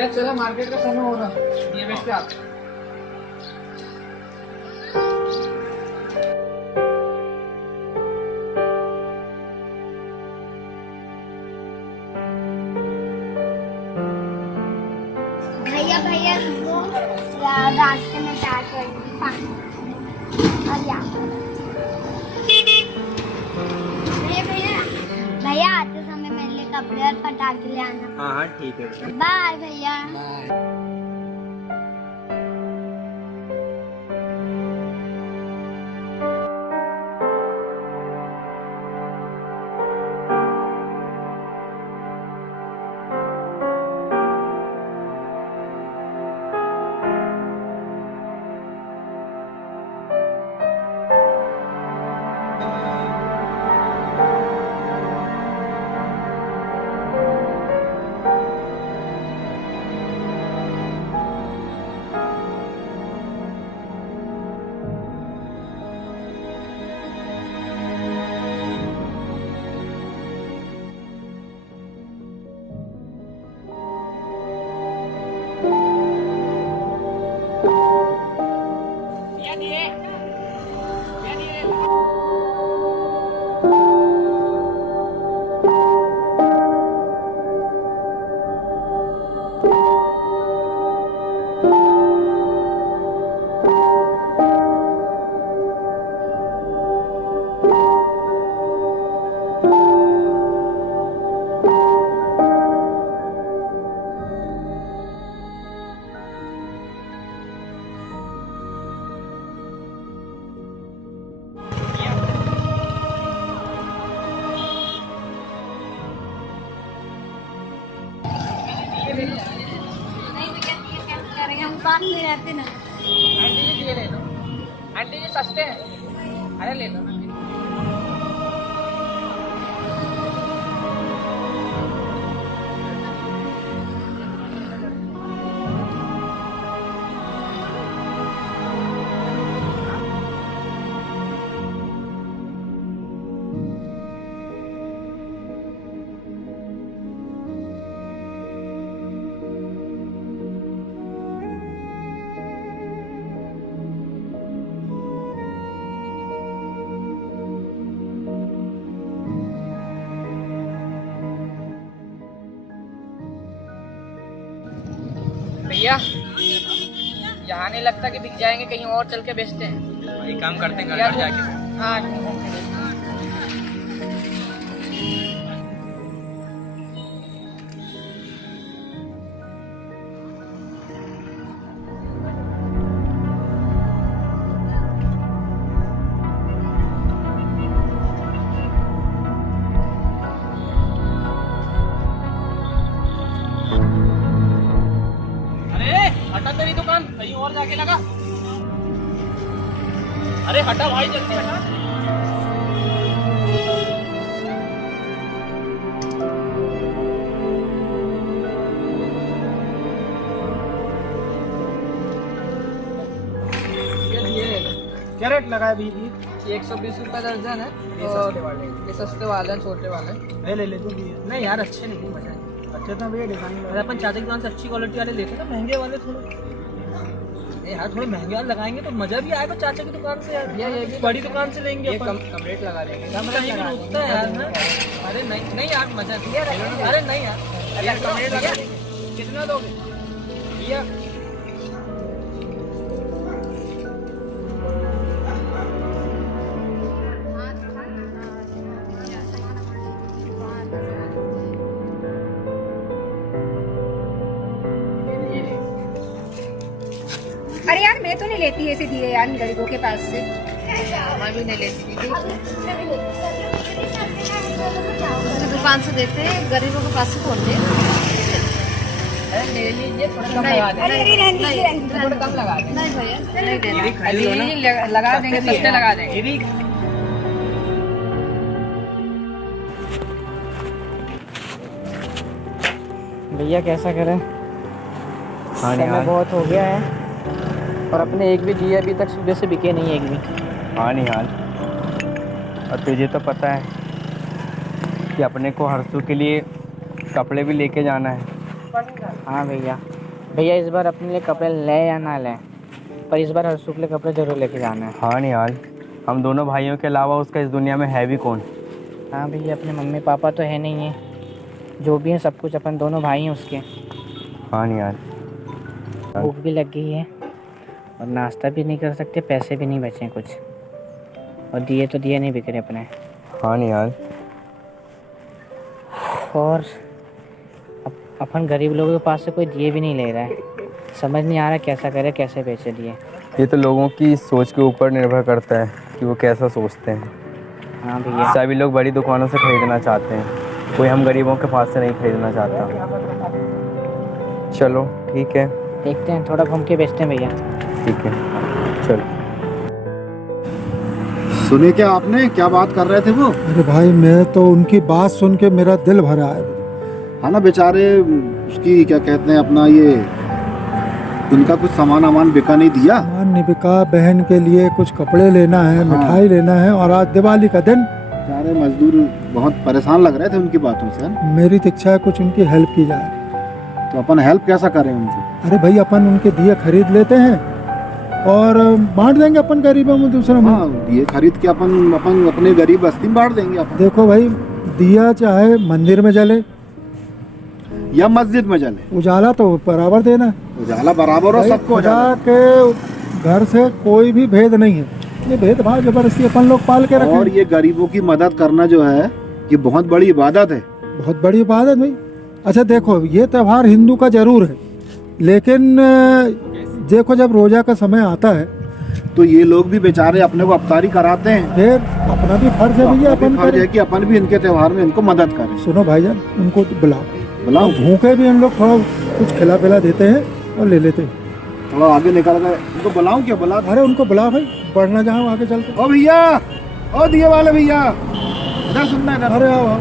भैया चलो मार्केट का समय हो रहा, ये बेचते आप। भैया भैया वो रास्ते में चाट पानी और भैया भैया भैया आते समय मेरे लिए कपड़े और पटाखे ले आना। हाँ हाँ ठीक है। बाय भैया। हम पास में रहते ना। आंटी जी ये ले लो, आंटी जी सस्ते हैं, अरे ले लो। भैया यहाँ नहीं लगता कि बिक जाएंगे, कहीं और चल के बेचते हैं। एक काम करते हैं, घर घर जाके। हाँ हटा तेरी दुकान, कहीं और जाके लगा। अरे हटा भाई, जल्दी हटा। क्या रेट लगाया भी? 120 रुपए दर्जन है। ये सस्ते वाले हैं। ये सस्ते वाले हैं, छोटे वाले। ले ले तू भी। नहीं यार, अच्छे नहीं है, मजा। अच्छा था भैया डिजाइन। अरे अपन चाचा की दुकान से अच्छी क्वालिटी वाले लेते ना, महंगे वाले थोड़े। नहीं यार, थोड़े महंगे वाले लगाएंगे तो मजा भी आएगा चाचा की दुकान से यार। ये भी बड़ी दुकान से लेंगे, कम रेट लगा देंगे। कहीं भी रुकता है यार ना। अरे नहीं नहीं यार, मजा नहीं। अरे नहीं यार, अरे कम रेट लगा देंगे। कितना दोगे भैया? अरे यार मैं तो नहीं लेती ऐसे दिए यार गरीबों के पास से। मैं भी नहीं लेती दीदी, दुकान से देते हैं, गरीबों के पास से कौन ले। अरे ले लीजिए, थोड़ा कम लगा दें। थोड़ा कम लगा दें। नहीं भैया नहीं देना, लगा देंगे, सस्ते लगा देंगे। भैया कैसा करें, हाँ समय बहुत हो गया है और अपने एक भी दिए अभी तक सुबह से बिके नहीं एक भी। हाँ निहाल, और तुझे तो पता है कि अपने को हरसू के लिए कपड़े भी लेके जाना है। हाँ भैया। भैया इस बार अपने लिए कपड़े ले या ना लें, पर इस बार हर्षू के लिए कपड़े जरूर लेके जाना है। हाँ निहाल, हम दोनों भाइयों के अलावा उसका इस दुनिया में है भी कौन। हाँ भैया, अपने मम्मी पापा तो है नहीं है, जो भी है सब कुछ अपन दोनों भाई हैं उसके। हाँ निहाल। भूख भी लग गई है और नाश्ता भी नहीं कर सकते, पैसे भी नहीं बचे कुछ, और दिए तो दिए नहीं बिक रहे अपने। हाँ निहाल। और अपन गरीब लोगों के पास से कोई दिए भी नहीं ले रहा है, समझ नहीं आ रहा कैसा करे, कैसे बेचे दिए। ये तो लोगों की सोच के ऊपर निर्भर करता है कि वो कैसा सोचते हैं। हाँ भैया। सभी लोग बड़ी दुकानों से खरीदना चाहते हैं, कोई हम गरीबों के पास से नहीं खरीदना चाहता। चलो ठीक है, देखते हैं, थोड़ा घूम के बेचते हैं भैया। ठीक है चलो। सुने क्या आपने, क्या बात कर रहे थे वो? अरे भाई मैं तो उनकी बात सुन के मेरा दिल भरा है। हाँ ना, बेचारे उसकी क्या कहते हैं अपना ये, उनका कुछ सामान बिका नहीं दिया। सामान नहीं बिका, बहन के लिए कुछ कपड़े लेना है, मिठाई लेना है, और आज दिवाली का दिन। बेचारे मजदूर बहुत परेशान लग रहे थे उनकी बातों से। मेरी तो इच्छा है कुछ उनकी हेल्प की जाए। तो अपन हेल्प कैसा करें उनको? अरे भाई अपन उनके दिए खरीद लेते हैं और बांट देंगे अपन गरीबों में, दूसरों में। हाँ, ये खरीद के अपन अपने गरीब बस्ती में बांट देंगे अपन। देखो भाई, दिया चाहे मंदिर में जले या मस्जिद में जले, उजाला तो बराबर देना है। उजाला बराबर हो सबको। खुदा के घर से कोई भी भेद नहीं है, ये भेदभाव जबरदस्ती अपन लोग पाल के रखे। और ये गरीबों की मदद करना जो है, ये बहुत बड़ी इबादत है। बहुत बड़ी इबादत भाई। अच्छा देखो, ये त्यौहार हिंदू का जरूर है, लेकिन देखो जब रोजा का समय आता है तो ये लोग भी बेचारे अपने को अफ्तारी कराते हैं। फिर अपना भी फर्ज है भैया, अपन फर्ज है करें। कि अपन भी इनके त्योहार में इनको मदद करें। सुनो भाईजान, उनको बुलाओ, बुलाओ। भूखे भी हम लोग थोड़ा कुछ खिला पिला देते हैं और ले लेते हैं। थोड़ा आगे निकल गए, उनको बुलाऊं क्या? बुला। अरे उनको बुलाओ भाई, बढ़ना जहाँ आगे चलते। ओ भैया, ओ दिए वाले भैया, इधर सुनना इधर। अरे आओ आओ।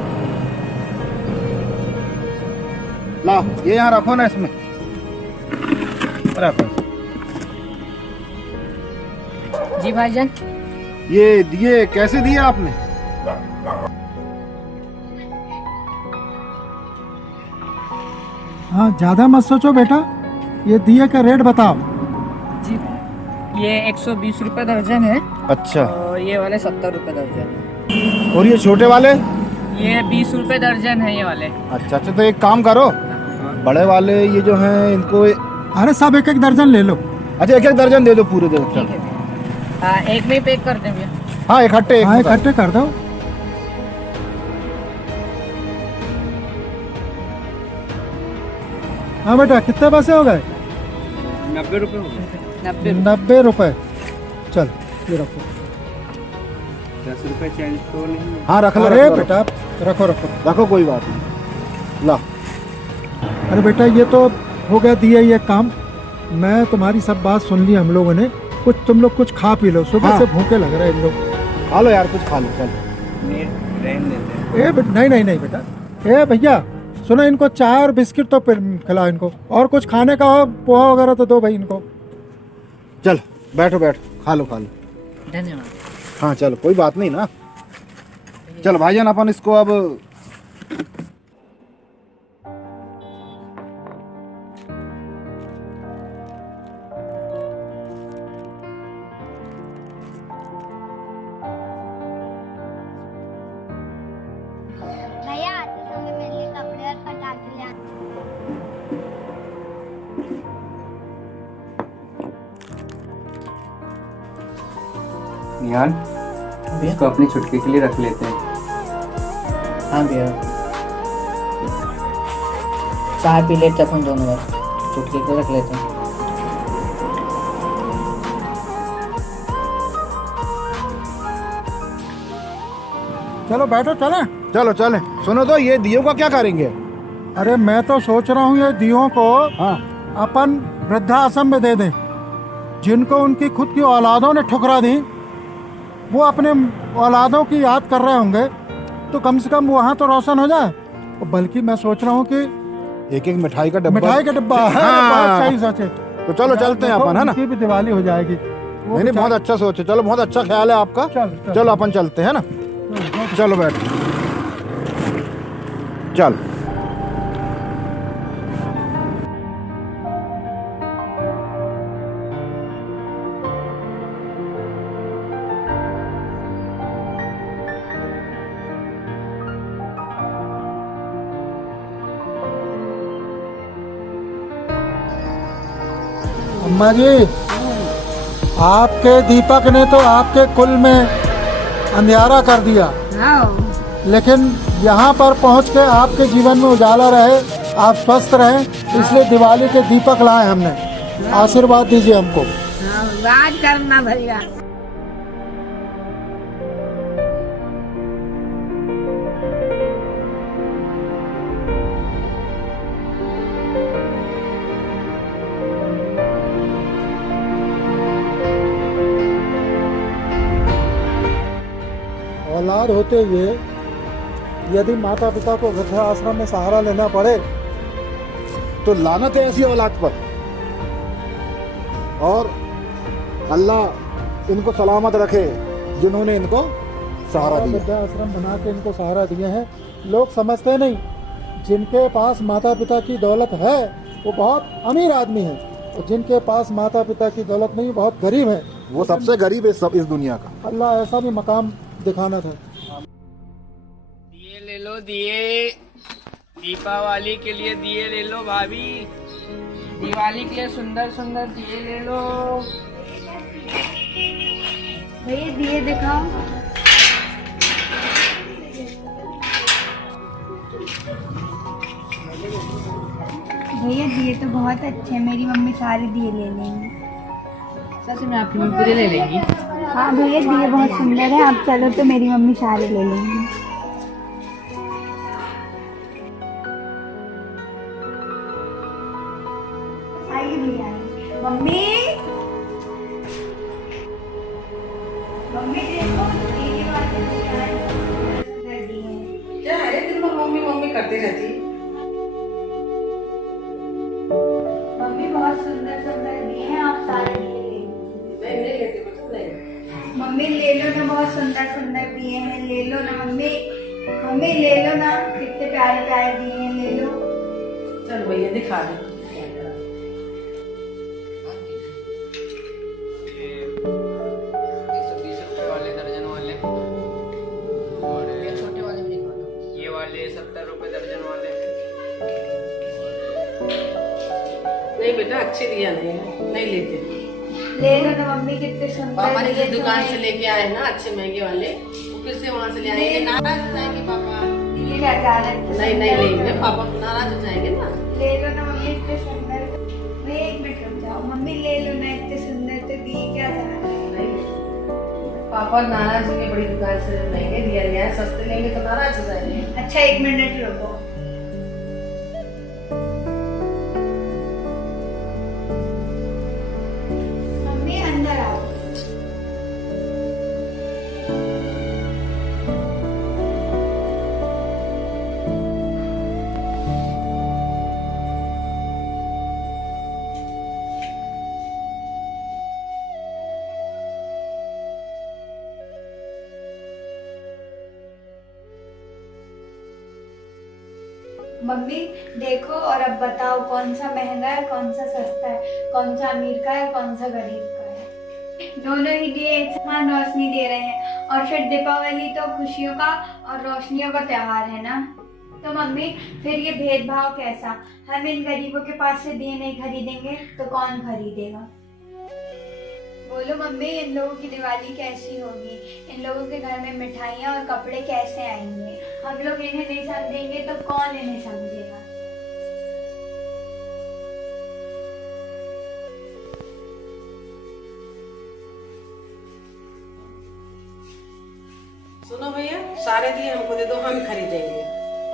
ला, ये यहाँ रखो ना, इसमें रखो। जी भाईजान। ये दिए कैसे दिए आपने? हाँ, ज्यादा मत सोचो बेटा, ये दिए का रेट बताओ। जी ये 120 रुपये दर्जन है, अच्छा। और ये वाले 70 रुपये दर्जन है। और ये छोटे वाले? ये 20 रुपये दर्जन है ये वाले। अच्छा अच्छा, तो एक काम करो, बड़े वाले ये जो हैं इनको, अरे सब एक एक दर्जन ले लो। अच्छा एक एक दर्जन दे दो पूरे दे दो। ठीक है, एक में ही पैक कर दें भैया। हाँ इकट्ठे, हाँ इकट्ठे कर दो। हाँ बेटा, कितने पैसे हो गए? 90 रुपये हो गए। 90 रुपये। चल ये रखो। 10 रुपये चेंज तो नहीं? हाँ रख लो। अरे बेटा रखो रखो रखो, कोई बात नहीं। ला। अरे बेटा, ये तो हो गया दिया ये काम। मैं तुम्हारी सब बात सुन ली हम लोगों ने। कुछ तुम लोग कुछ खा पी लो, सुबह से भूखे लग रहे हैं इन लोग। खा लो यार, कुछ खा लो। चल रहने देते हैं। नहीं बेटा। ए भैया सुनो, इनको चाय और बिस्किट तो खिलाओ इनको, और कुछ खाने का हो, पोहा वगैरह तो दो भाई इनको। चल बैठो बैठो, खा लो खा लो। धन्यवाद। हाँ चलो, कोई बात नहीं ना। चल भाईजान, अपन इसको अब भैया आते समय मेरे लिए कपड़े और पटाखे ले आना। निहाल, इसको अपनी छुटकी के लिए रख लेते हैं। हाँ भैया, चाय पी लेते अपन दोनों बार, चुटकी को रख लेते हैं। चलो बैठो, चलें। चलो चले। सुनो तो, ये दियों का क्या करेंगे? अरे मैं तो सोच रहा हूँ ये दियों को हाँ अपन वृद्धाश्रम में दे दें। जिनको उनकी खुद की औलादों ने ठुकरा दी, वो अपने औलादों की याद कर रहे होंगे, तो कम से कम वहाँ तो रोशन हो जाए। बल्कि मैं सोच रहा हूँ कि एक एक मिठाई का डब्बा। मिठाई का डिब्बा है। हाँ। बहुत सही सोचे। तो चलो चलते हैं अपन, है ना? उनकी भी दिवाली हो जाएगी। नहीं बहुत अच्छा सोचे। चलो, बहुत अच्छा ख्याल है आपका। चलो अपन चलते हैं ना। चलो बैठो। चल। अम्मा जी, आपके दीपक ने तो आपके कुल में अंधियारा कर दिया, लेकिन यहाँ पर पहुँच के आपके जीवन में उजाला रहे, आप स्वस्थ रहें, इसलिए दिवाली के दीपक लाए हमने। आशीर्वाद दीजिए हमको। राज करना भैया। औलाद होते हुए यदि माता पिता को वृद्धाश्रम में सहारा लेना पड़े तो लानत है ऐसी औलाद पर, और अल्लाह इनको सलामत रखे जिन्होंने इनको सहारा दिया। वृद्धाश्रम बना के इनको सहारा दिए हैं। लोग समझते नहीं, जिनके पास माता पिता की दौलत है वो बहुत अमीर आदमी है, और जिनके पास माता पिता की दौलत नहीं बहुत गरीब है। वो सबसे गरीब है सब इस दुनिया का। अल्लाह ऐसा भी मकाम दिखाना था। दिए ले लो, दिए दीपावली के लिए दिए ले लो भाभी, दिवाली के लिए सुंदर सुंदर दिए ले लो। भैया दिए दिखाओ। भैया दिए तो बहुत अच्छे हैं, मेरी मम्मी सारे दिए ले लेंगी। सच में आपकी मम्मी पूरे ले लेंगी? हाँ भैया दिए बहुत सुंदर है, आप चलो तो मेरी मम्मी सारे ले लेंगी। आइए भैया आइए। मम्मी मम्मी देखो दीदी वाले दिए हैं। क्या है दिन भर मम्मी मम्मी करती रहती? मम्मी बहुत सुंदर सुंदर दिए हैं, आप सारे ले लेंगे। नहीं नहीं लेती कुछ नहीं। मम्मी ले लो ना, बहुत सुंदर सुंदर दिए हैं, ले लो ना मम्मी। मम्मी ले लो ना, कितने प्यारे प्यारे दिए हैं, ले लो। चल भैया दिखा दे। 120 रुपए वाले दर्जन वाले, और ये छोटे वाले भी दिखा दो। ये वाले 70 रुपए दर्जन वाले। नहीं बेटा अच्छे दिया नहीं लेते। ले लो ना मम्मी, कितने सुंदर पापा ने दिए जिस दुकान तुम्हें। से लेके आए ना अच्छे महंगे वाले, वो फिर से वहाँ से ले आएंगे, नाराज हो जाएंगे पापा। ये क्या जा रहा है? नहीं नहीं लेंगे, पापा नाराज हो जाएंगे ना। ले लो ना मम्मी, इतने सुंदर। मैं 1 मिनट रुक जाओ मम्मी, ले लो ना, इतने सुंदर तो दिए, क्या जा रहा है? नहीं पापा नाराज होंगे, बड़ी दुकान से महंगे दिया गया है, सस्ते लेंगे तो नाराज हो जाएंगे। अच्छा 1 मिनट रुको। मम्मी अंदर आओ। मम्मी देखो और अब बताओ कौन सा महंगा है, कौन सा सस्ता है, कौन सा अमीर का है, कौन सा गरीब का है। दोनों ही दिए एक समान रोशनी दे रहे हैं, और फिर दीपावली तो खुशियों का और रोशनियों का त्योहार है ना। तो मम्मी फिर ये भेदभाव कैसा? हम इन गरीबों के पास से दिए नहीं खरीदेंगे तो कौन खरीदेगा? बोलो मम्मी, इन लोगों की दिवाली कैसी होगी? इन लोगों के घर में मिठाइयाँ और कपड़े कैसे आएंगे? हम लोग इन्हें नहीं समझेंगे तो कौन इन्हें समझेगा? सुनो भैया, सारे दिए हमको दे दो, हम खरीदेंगे।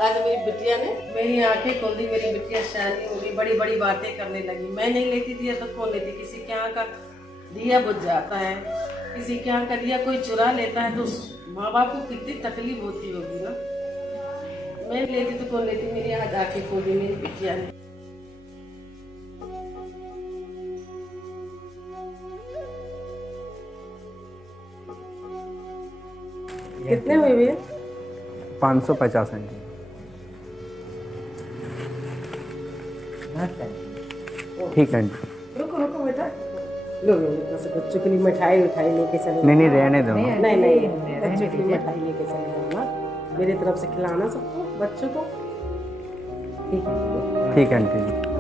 आज मेरी बिटिया ने मेरी आंखें खोल दी, मेरी बिटिया शादी हो गई, बड़ी बड़ी बातें करने लगी। मैं नहीं लेती दिया तो कौन लेती? किसी के यहाँ का दिया बुझ जाता है, किसी के यहाँ का दिया कोई चुरा लेता है, तो माँ बाप को कितनी तकलीफ होती होगी ना। मैं लेती तो कौन लेती? मेरी आज आंखें खोल दी मेरी बिटिया ने। कितने हुए भैया? 550 आंटी। ठीक है आंटी। रुको रुको बेटा, लो लो बच्चों के लिए मिठाई उठाई लेके चले। नहीं रहने दो। नहीं नहीं बच्चों के लिए मिठाई लेके चले जाना, मेरी तरफ से खिलाना सबको, बच्चों को। ठीक है ठीक है आंटी।